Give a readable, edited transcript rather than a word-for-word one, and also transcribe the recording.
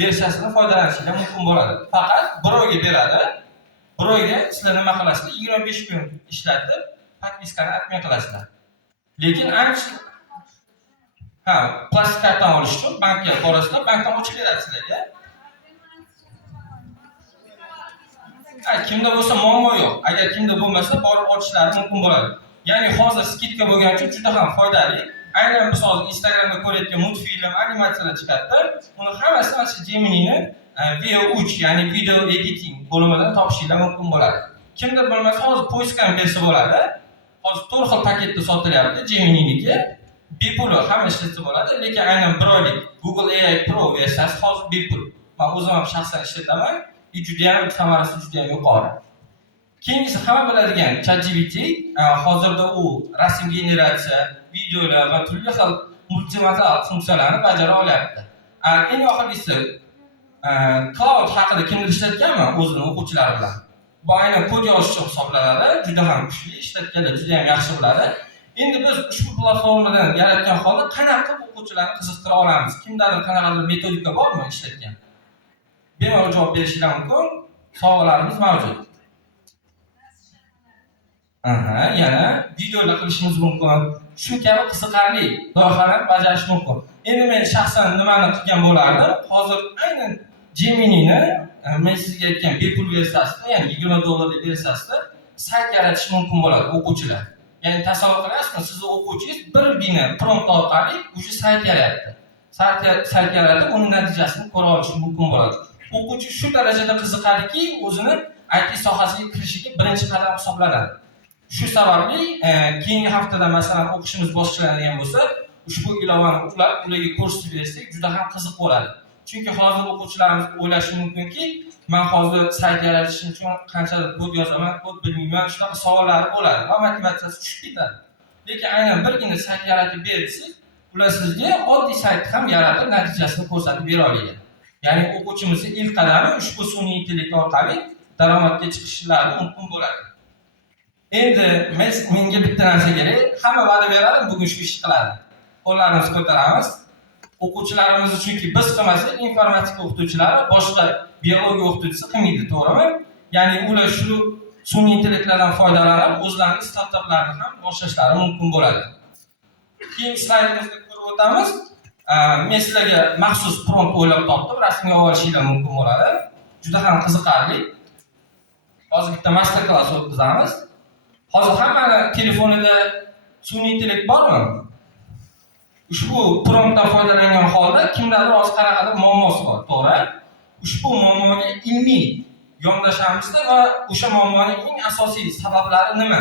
versiyasidan foydalanishingiz mumkin bo'ladi. Faqat bir oyga beradi. Bir oyga sizlar nima qilasizlar? 25 kun ishlatib, podpiskani atmay qilasizlar. Lekin plastik kartani olish uchun bankka borasizlar, bankdan ochib beradi sizlarga. Kimda bo'lsa muammo yo'q. Agar kimda bo'lmasa, borib ochishlari mumkin bo'ladi. Ya'ni hozir skidka bo'lgani uchun juda ham foydali. Aynan biz hozir Instagramda ko'rayotgan multfilm, animatsiyalar chiqadi. Uni hammasi mana shu Gemini'ni VO3, ya'ni video editing bo'limidan topishingiz mumkin bo'ladi. Kimda bo'lmasa, hozir poiskani bersa bo'ladi. Hozir 4 xil paketda sotilyapti Gemini'niki. Bepul hamma ishlatsa bo'ladi, lekin aynan bir oylik Google AI Pro versiyasi hozir bepul. Men o'zim ham shaxsan ishlataman. Juda ham samarasi juda ham yuqori. Keyingisi hamma biladigan ChatGPT, hozirda u rasm generatsiya, videolar va turli xil multimodal funksiyalarni bajara olyapti. Eng oxirgisi Cloud haqida kimdir ishlatganmi o'zini o'quvchilari bilan? Bu aynan kod yozish hisoblanadi, juda ham kuchli, ishlatganlar juda ham yaxshi biladi. Endi biz ushbu platformadan yaratgan holda qanaqa o'quvchilarni qiziqtira olamiz? Kimdadir qanaqadir metodika bormi ishlatgan? Bemalol javob berishingiz mumkin. Savollarimiz mavjud. Yana videolar qilishimiz mumkin. Shu kabi qiziqarli loyihalarni bajarish mumkin. Endi men shaxsan nimani qilgan bo'lardim? Hozir aynan Gemini'ni men sizga aytgan bepul versiyasida, ya'ni $20 versiyasida sayt yaratish mumkin bo'ladi o'quvchilar. Ya'ni tasavvur qilasizmi, sizning o'quvchingiz birgina prompt orqali o'sha sayt yaratdi. Sayt yaratib, uning natijasini ko'ra olish mumkin bo'ladi. O'quvchi shu darajada qiziqadiki, o'zini IT sohasiga kirishiga birinchi qadam hisoblanadi. Shu sababli keyingi haftada masalan o'qishimiz boshlanadigan bo'lsa, ushbu ilovani ularga ko'rsatib bersak, juda ham qiziq bo'ladi. Chunki hozir o'quvchilarimiz o'ylashi mumkinki, men hozir sayt yaratishim uchun qanchadir kod yozaman, kod bilmayman, shunaqa savollar bo'ladi va motivatsiyasi tushib ketadi. Lekin aynan birgina sayt yaratib bersangiz, ular sizga oddiy sayt ham yaratib natijasini ko'rsatib bera oladi. Ya'ni o'quvchimizning ilk qadami ushbu sun'iy intellekt orqali daromadga chiqishlari mumkin bo'ladi. Endi menga bitta narsa kerak. Hamma va'da beradi, bugun shu ishni qiladi. Qo'llarimizni ko'taramiz. O'quvchilarimizni chunki biz qilmasak, informatika o'qituvchilari boshqa biologiya o'qituvchisi qilmaydi, to'g'rimi? Ya'ni ular shu sun'iy intellektlardan foydalanib, o'zlarining startaplarni ham boshlashlari mumkin bo'ladi. Keyingi slaydimizda ko'rib o'tamiz. Men sizlarga maxsus prompt o'ylab topdim, rasmga olishingiz mumkin bo'ladi. Juda ham qiziqarli. Hozir bitta master klass o'tkazamiz. Hozir hammani telefonida sun'iy intellekt bormi? Ushbu promptdan foydalangan holda kimdadir o'z qanaqadir muammosi bor, to'g'ri? Ushbu muammoga ilmiy yondashamizda va o'sha muammoning eng asosiy sabablari nima?